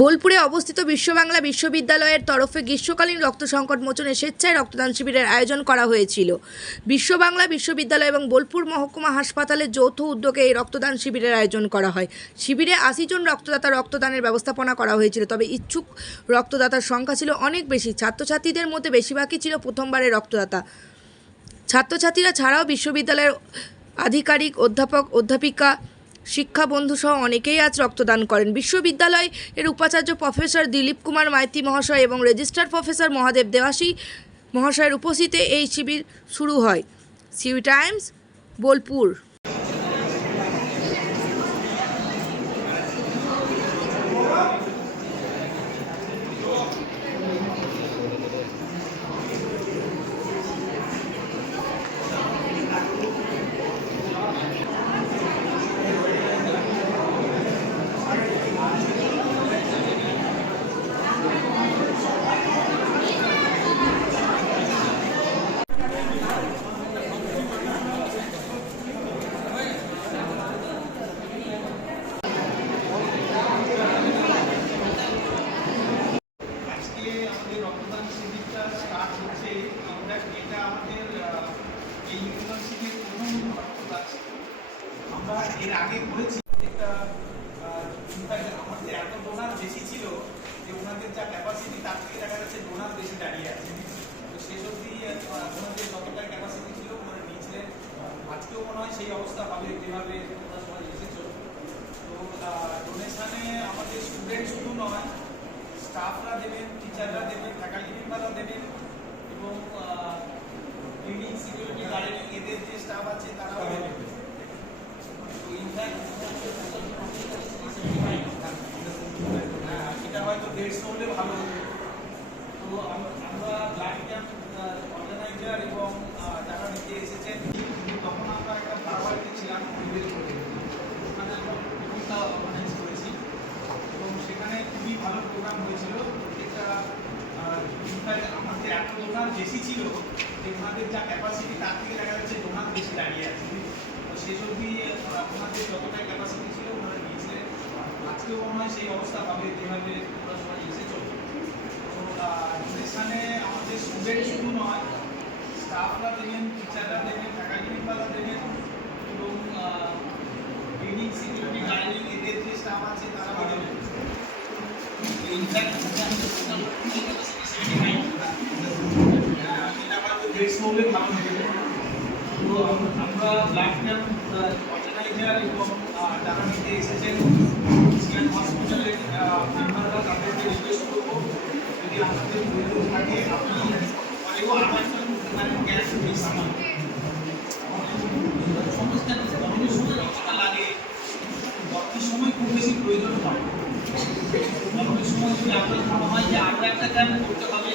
বোলপুরে অবস্থিত বিশ্ববাংলা বিশ্ববিদ্যালয়ের তরফে গ্রীষ্মকালীন রক্ত সংকট মোচনে স্বেচ্ছায় রক্তদান শিবিরের আয়োজন করা হয়েছিল। বিশ্ববাংলা বিশ্ববিদ্যালয় এবং বোলপুর মহকুমা হাসপাতালের যৌথ উদ্যোগে এই রক্তদান শিবিরের আয়োজন করা হয়। শিবিরে 80 জন রক্তদাতা রক্তদানের ব্যবস্থাপনা করা হয়েছিল, তবে ইচ্ছুক রক্তদাতার সংখ্যা ছিল অনেক বেশি। ছাত্রছাত্রীদের মধ্যে বেশিরভাগই ছিল প্রথমবারের রক্তদাতা। ছাত্রছাত্রীরা ছাড়াও বিশ্ববিদ্যালয়ের আধিকারিক, অধ্যাপক, অধ্যাপিকা, শিক্ষা বন্ধুসহ অনেকেই আজ রক্তদান করেন। বিশ্ববিদ্যালয়ের উপাচার্য প্রফেসর দিলীপ কুমার মাইতি মহাশয় এবং রেজিস্ট্রার প্রফেসর মহাদেব দেবাশী মহাশয়ের উপস্থিতিতে এই শিবির শুরু হয়। CU Times, Bolpur. রক্তদান শিবিরটা স্টার্ট হচ্ছে। এটা আমাদের এই ইউনিভার্সিটির প্রথম রক্তদান শিবির। আমরা এর আগে করেছি এটা। আমাদের এত ডোনার বেশি ছিল যে ওনাদের যা ক্যাপাসিটি তার থেকে দেখা যাচ্ছে ডোনার বেশি দাঁড়িয়ে আছে। তো শেষ অবধি ওনাদের যতটা ক্যাপাসিটি ছিল ওনারা নিয়েছিলেন। আজকেও মনে হয় সেই অবস্থা হবে যেভাবে ওনারা সবাই এসেছিল। তো ডোনেশনে আমাদের স্টুডেন্ট শুধু নয়, স্টাফরা দেবেন, টিচাররা দেবেন, ফ্যাকাল্টি মেম্বাররা দেবেন এবং বিল্ডিং সিকিউরিটি গার্ডেনিং এদের যে স্টাফ আছে তারাও দেবেন। তো ইনফ্যাক্ট এটা হয়তো 150 হলে ভালো হতো। তো আমরা ব্লাড ক্যাম্প অর্গানাইজার এবং যারা নিতে এসেছেন তখন আমরা একটা ভাড়াবাড়িতে ছিলাম, ওখানে আমরা প্রোগ্রামটা অর্গানাইজ করেছি এবং সেখানে খুবই ভালো প্রোগ্রাম হয়েছিল। এটা আমাদের এত ডোনার বেশি ছিল যে ওনাদের যা ক্যাপাসিটি তার থেকে দেখা যাচ্ছে ডোনার বেশি দাঁড়িয়ে আছে। তো শেষ অবধি ওনাদের যতটা ক্যাপাসিটি ছিল ওনারা নিয়েছিলেন। আজকেও মনে হয় সেই অবস্থা হবে যেভাবে ওরা সবাই এসেছিল। তো ডোনেশনে আমাদের স্টুডেন্ট শুধু নয়, স্টাফরা দেবেন, টিচাররা দেবেন, ফ্যাকাল্টি মেম্বাররা দেবেন এবং বিল্ডিং সিকিউরিটি গার্ডেনিং এদের যে স্টাফ আছে তারাও দেবেন। ইনফ্যাক্ট এটা আমাদের 150 হলে ভালো হবে। তো আমরা ব্লাড ক্যাম্প অর্গানাইজার এবং যারা নিতে এসেছেন সিএম হসপিটালের মেম্বাররা তাদেরকে রিকোয়েস্ট করবো যদি আপনাদের প্রয়োজন থাকে আপনি অনেক গ্যাস সামান সমস্ত গরমের সময় রক্তটা লাগে, গরমের সময় খুব বেশি প্রয়োজন হয়। গরমের সময় যদি আপনার মনে হয় যে আমরা একটা ক্যাম্প করতে হবে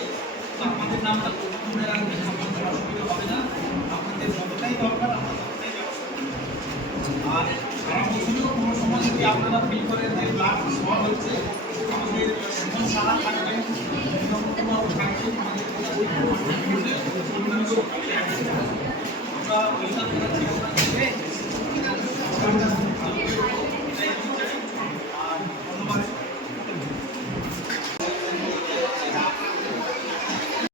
তো আমাদের নামটা মনে রাখবেন, আমাদের অসুবিধা হবে না। আপনাদের যতটাই দরকার আমরা ততটাই ব্যবস্থা করব। আর সারা বছরেও কোনো সময় যদি আপনারা ফিল করেন যে ব্লাড শর্ট হচ্ছে, আমাদের সুমন সাহা থাকবেন, বিনমকুমার থাকবেন, আমাদের আমরা ওইখান থেকে